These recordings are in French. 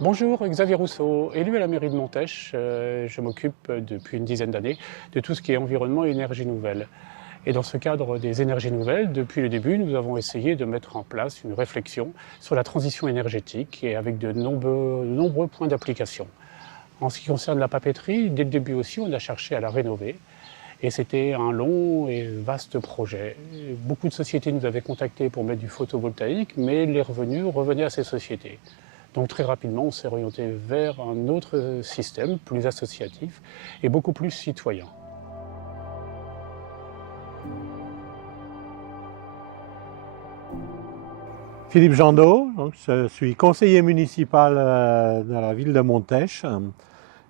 Bonjour, Xavier Rousseau, élu à la mairie de Montèche. Je m'occupe depuis une dizaine d'années de tout ce qui est environnement et énergie nouvelle. Et dans ce cadre des énergies nouvelles, depuis le début, nous avons essayé de mettre en place une réflexion sur la transition énergétique et avec de nombreux points d'application. En ce qui concerne la papeterie, dès le début aussi, on a cherché à la rénover. Et c'était un long et vaste projet. Beaucoup de sociétés nous avaient contactés pour mettre du photovoltaïque, mais les revenus revenaient à ces sociétés. Donc très rapidement, on s'est orienté vers un autre système, plus associatif et beaucoup plus citoyen. Philippe Jandot, donc je suis conseiller municipal dans la ville de Montèche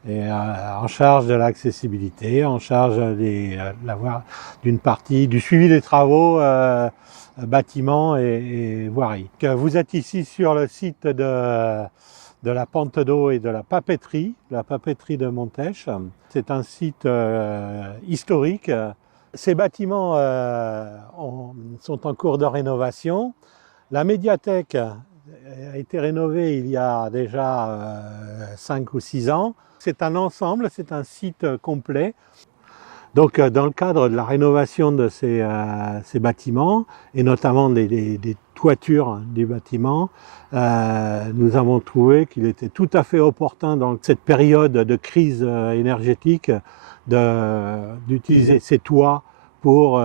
et en charge de l'accessibilité, en charge d'une partie du suivi des travaux bâtiments et voiries. Vous êtes ici sur le site de la Pente d'eau et de la papeterie de Montèche. C'est un site historique. Ces bâtiments sont en cours de rénovation. La médiathèque a été rénovée il y a déjà 5 ou 6 ans. C'est un ensemble, c'est un site complet. Donc dans le cadre de la rénovation de ces bâtiments, et notamment des toitures du bâtiment, nous avons trouvé qu'il était tout à fait opportun dans cette période de crise énergétique d'utiliser ces toits pour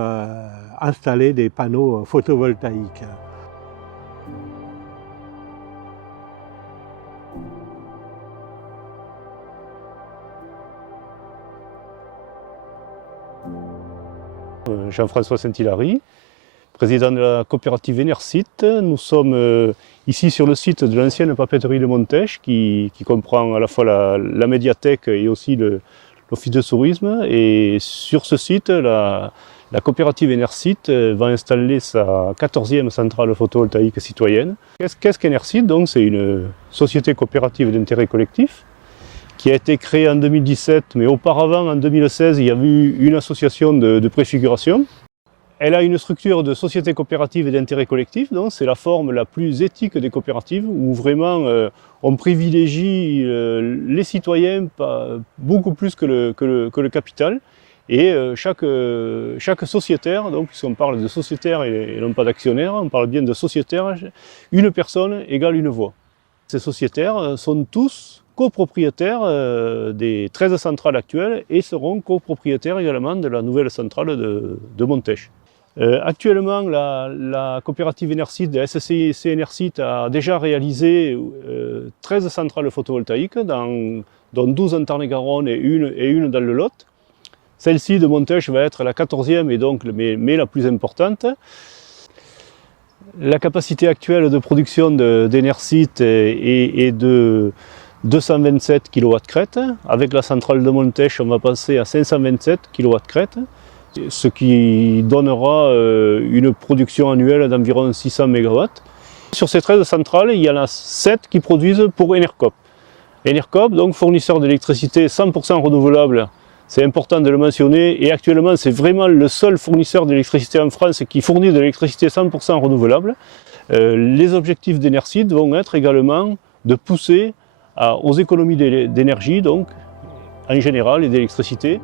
installer des panneaux photovoltaïques. Jean-François Saint-Hilary, président de la coopérative Enersite. Nous sommes ici sur le site de l'ancienne papeterie de Montèche qui comprend à la fois la médiathèque et aussi l'office de tourisme. Et sur ce site, la coopérative Enersite va installer sa 14e centrale photovoltaïque citoyenne. Qu'est-ce qu'Enersite? Donc, c'est une société coopérative d'intérêt collectif qui a été créée en 2017, mais auparavant, en 2016, il y avait eu une association de préfiguration. Elle a une structure de société coopérative et d'intérêt collectif, donc c'est la forme la plus éthique des coopératives, où vraiment on privilégie les citoyens beaucoup plus que le capital. Et chaque sociétaire, donc puisqu'on parle de sociétaire et non pas d'actionnaire, on parle bien de sociétaire, une personne égale une voix. Ces sociétaires sont tous copropriétaires des 13 centrales actuelles et seront copropriétaires également de la nouvelle centrale de Montèche. Actuellement, la coopérative Enersite, la SCIC Enersite, a déjà réalisé 13 centrales photovoltaïques, dont 12 en Tarn-et-Garonne et une dans le Lot. Celle-ci de Montèche va être la 14e et donc, mais la plus importante. La capacité actuelle de production d'Enersite est de 227 kW crête. Avec la centrale de Montèche, on va passer à 527 kW crête, ce qui donnera une production annuelle d'environ 600 MW. Sur ces 13 centrales, il y en a 7 qui produisent pour Enercop. Enercop, donc fournisseur d'électricité 100% renouvelable, c'est important de le mentionner, et actuellement c'est vraiment le seul fournisseur d'électricité en France qui fournit de l'électricité 100% renouvelable. Les objectifs d'Enersite vont être également de pousser aux économies d'énergie, donc en général, et d'électricité.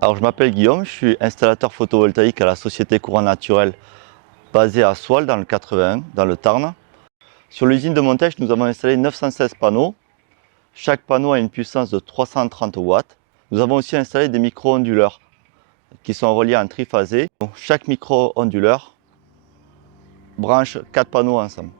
Alors, je m'appelle Guillaume, je suis installateur photovoltaïque à la société Courant Naturel basée à Soile dans le 81, dans le Tarn. Sur l'usine de Montèche, nous avons installé 916 panneaux. Chaque panneau a une puissance de 330 watts. Nous avons aussi installé des micro-onduleurs qui sont reliés en triphasé. Donc, chaque micro-onduleur branche 4 panneaux ensemble.